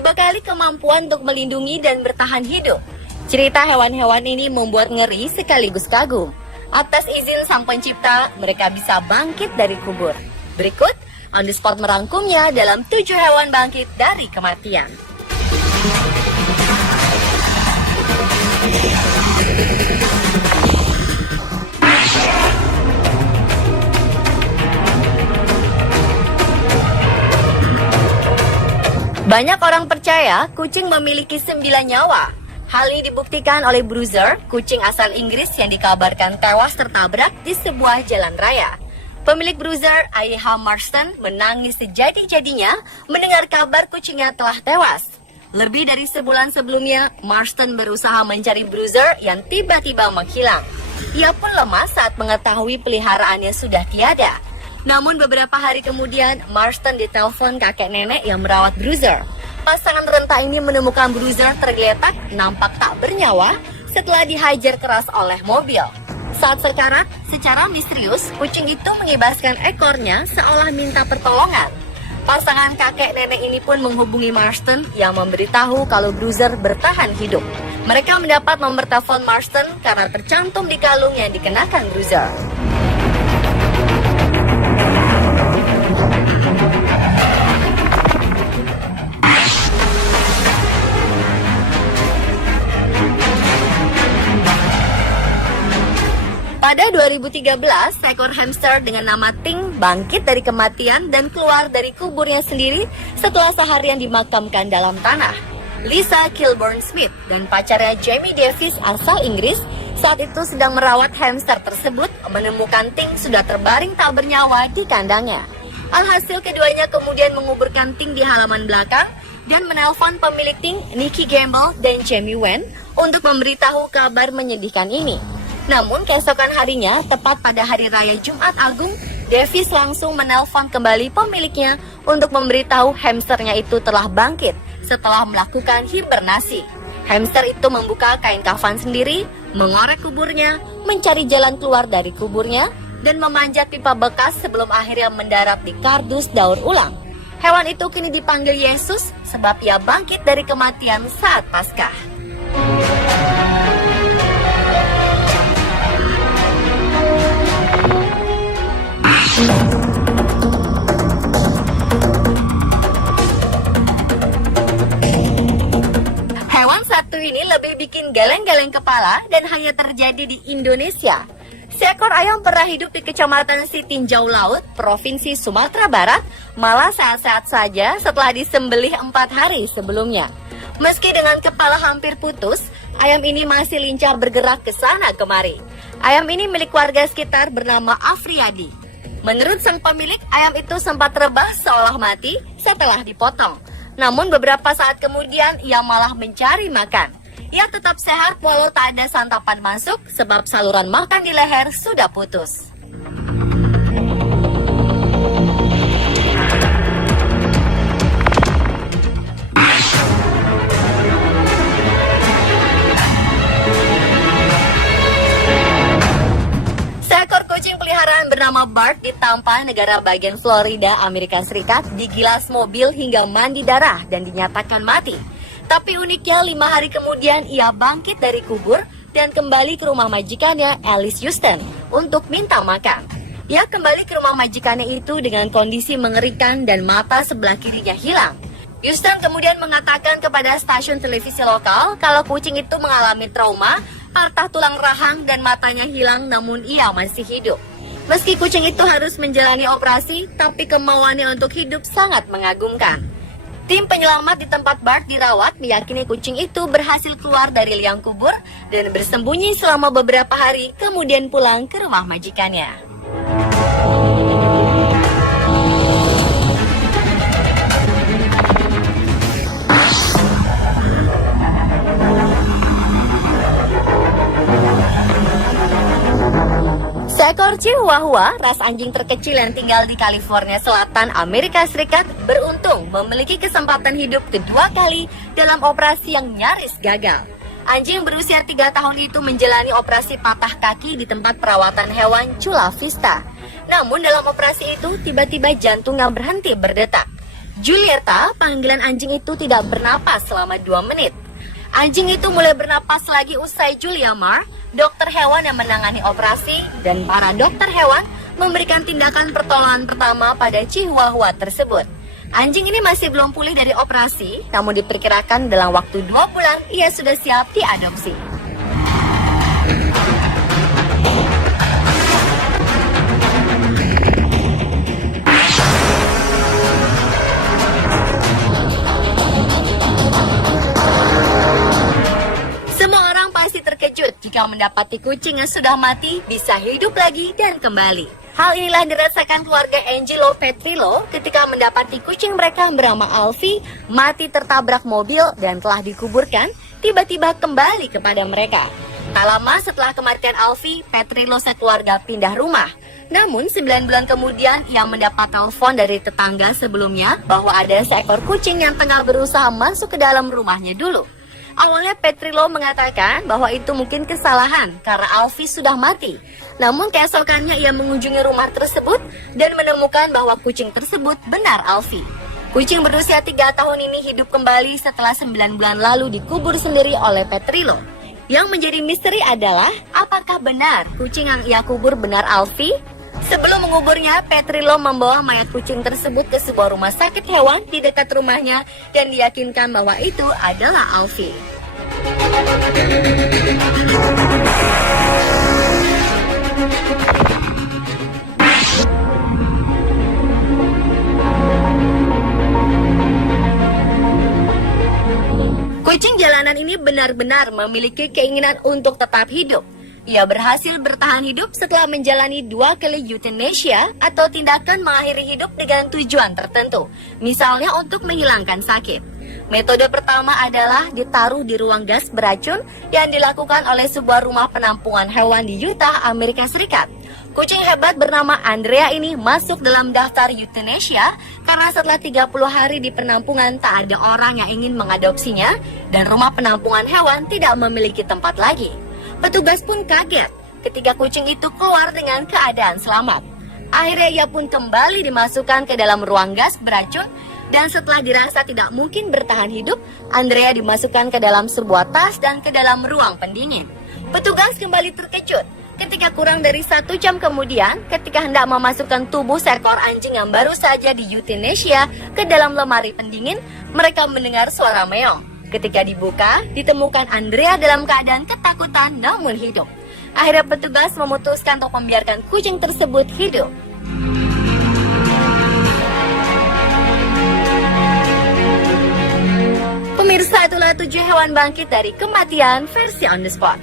dibekali kemampuan untuk melindungi dan bertahan hidup. Cerita hewan-hewan ini membuat ngeri sekaligus kagum. Atas izin Sang Pencipta, mereka bisa bangkit dari kubur. Berikut, On The Spot merangkumnya dalam 7 hewan bangkit dari kematian. Banyak orang percaya kucing memiliki 9 nyawa. Hal ini dibuktikan oleh Bruiser, kucing asal Inggris yang dikabarkan tewas tertabrak di sebuah jalan raya. Pemilik Bruiser, Ayha Marston, menangis sejadi-jadinya mendengar kabar kucingnya telah tewas. Lebih dari sebulan sebelumnya, Marston berusaha mencari Bruiser yang tiba-tiba menghilang. Ia pun lemas saat mengetahui peliharaannya sudah tiada. Namun beberapa hari kemudian, Marston ditelepon kakek nenek yang merawat Bruiser. Pasangan renta ini menemukan Bruiser tergeletak, nampak tak bernyawa setelah dihajar keras oleh mobil. Saat sekarat, secara misterius, kucing itu mengibaskan ekornya seolah minta pertolongan. Pasangan kakek nenek ini pun menghubungi Marston yang memberitahu kalau Bruiser bertahan hidup. Mereka mendapat nomor telepon Marston karena tercantum di kalung yang dikenakan Bruiser. Pada 2013, seekor hamster dengan nama Ting bangkit dari kematian dan keluar dari kuburnya sendiri setelah seharian dimakamkan dalam tanah. Lisa Kilburn Smith dan pacarnya Jamie Davis asal Inggris saat itu sedang merawat hamster tersebut menemukan Ting sudah terbaring tak bernyawa di kandangnya. Alhasil keduanya kemudian menguburkan Ting di halaman belakang dan menelpon pemilik Ting, Nikki Gamble dan Jamie Wen untuk memberitahu kabar menyedihkan ini. Namun keesokan harinya, tepat pada hari raya Jumat Agung, Davis langsung menelpon kembali pemiliknya untuk memberitahu hamsternya itu telah bangkit setelah melakukan hibernasi. Hamster itu membuka kain kafan sendiri, mengorek kuburnya, mencari jalan keluar dari kuburnya, dan memanjat pipa bekas sebelum akhirnya mendarat di kardus daur ulang. Hewan itu kini dipanggil Yesus sebab ia bangkit dari kematian saat Paskah. Hewan satu ini lebih bikin geleng-geleng kepala dan hanya terjadi di Indonesia. Seekor ayam pernah hidup di Kecamatan Sitinjau Laut, Provinsi Sumatera Barat, malah sehat-sehat saja setelah disembelih 4 hari sebelumnya. Meski dengan kepala hampir putus, ayam ini masih lincah bergerak ke sana kemari. Ayam ini milik warga sekitar bernama Afriyadi. Menurut sang pemilik, ayam itu sempat rebah seolah mati setelah dipotong. Namun beberapa saat kemudian ia malah mencari makan. Ia tetap sehat walau tak ada santapan masuk sebab saluran makan di leher sudah putus. Seekor kucing peliharaan bernama Bart ditampa negara bagian Florida, Amerika Serikat, digilas mobil hingga mandi darah dan dinyatakan mati. Tapi uniknya 5 hari kemudian ia bangkit dari kubur dan kembali ke rumah majikannya Alice Houston untuk minta makan. Ia kembali ke rumah majikannya itu dengan kondisi mengerikan dan mata sebelah kirinya hilang. Houston kemudian mengatakan kepada stasiun televisi lokal kalau kucing itu mengalami trauma, patah tulang rahang dan matanya hilang namun ia masih hidup. Meski kucing itu harus menjalani operasi, tapi kemauannya untuk hidup sangat mengagumkan. Tim penyelamat di tempat Bart dirawat meyakini kucing itu berhasil keluar dari liang kubur dan bersembunyi selama beberapa hari kemudian pulang ke rumah majikannya. Seekor Chihuahua, ras anjing terkecil yang tinggal di California Selatan, Amerika Serikat, beruntung memiliki kesempatan hidup kedua kali dalam operasi yang nyaris gagal. Anjing berusia 3 tahun itu menjalani operasi patah kaki di tempat perawatan hewan Chula Vista. Namun dalam operasi itu tiba-tiba jantungnya berhenti berdetak. Julieta, panggilan anjing itu tidak bernapas selama 2 menit. Anjing itu mulai bernapas lagi usai Julia Mar, dokter hewan yang menangani operasi, dan para dokter hewan memberikan tindakan pertolongan pertama pada Chihuahua tersebut. Anjing ini masih belum pulih dari operasi, namun diperkirakan dalam waktu 2 bulan ia sudah siap diadopsi. Semua orang pasti terkejut jika mendapati kucing yang sudah mati bisa hidup lagi dan kembali. Hal inilah dirasakan keluarga Angelo Petrillo ketika mendapati kucing mereka bernama Alfie mati tertabrak mobil dan telah dikuburkan, tiba-tiba kembali kepada mereka. Tak lama setelah kematian Alfie, Petrillo sekeluarga pindah rumah. Namun 9 bulan kemudian ia mendapat telepon dari tetangga sebelumnya bahwa ada seekor kucing yang tengah berusaha masuk ke dalam rumahnya dulu. Awalnya Petrillo mengatakan bahwa itu mungkin kesalahan karena Alfie sudah mati. Namun keesokannya ia mengunjungi rumah tersebut dan menemukan bahwa kucing tersebut benar Alfie. Kucing berusia 3 tahun ini hidup kembali setelah 9 bulan lalu dikubur sendiri oleh Petrillo. Yang menjadi misteri adalah apakah benar kucing yang ia kubur benar Alfie? Sebelum menguburnya, Petrillo membawa mayat kucing tersebut ke sebuah rumah sakit hewan di dekat rumahnya dan diyakinkan bahwa itu adalah Alfie. Kucing jalanan ini benar-benar memiliki keinginan untuk tetap hidup. Ia berhasil bertahan hidup setelah menjalani 2 kali euthanasia atau tindakan mengakhiri hidup dengan tujuan tertentu, misalnya untuk menghilangkan sakit. Metode pertama adalah ditaruh di ruang gas beracun yang dilakukan oleh sebuah rumah penampungan hewan di Utah, Amerika Serikat. Kucing hebat bernama Andrea ini masuk dalam daftar euthanasia karena setelah 30 hari di penampungan tak ada orang yang ingin mengadopsinya dan rumah penampungan hewan tidak memiliki tempat lagi. Petugas pun kaget ketika kucing itu keluar dengan keadaan selamat. Akhirnya ia pun kembali dimasukkan ke dalam ruang gas beracun dan setelah dirasa tidak mungkin bertahan hidup, Andrea dimasukkan ke dalam sebuah tas dan ke dalam ruang pendingin. Petugas kembali terkejut ketika kurang dari 1 jam kemudian ketika hendak memasukkan tubuh seekor anjing yang baru saja di euthanasia ke dalam lemari pendingin, mereka mendengar suara meong. Ketika dibuka, ditemukan Andrea dalam keadaan ketakutan namun hidup. Akhirnya petugas memutuskan untuk membiarkan kucing tersebut hidup. Pemirsa, itulah 7 hewan bangkit dari kematian versi on the spot.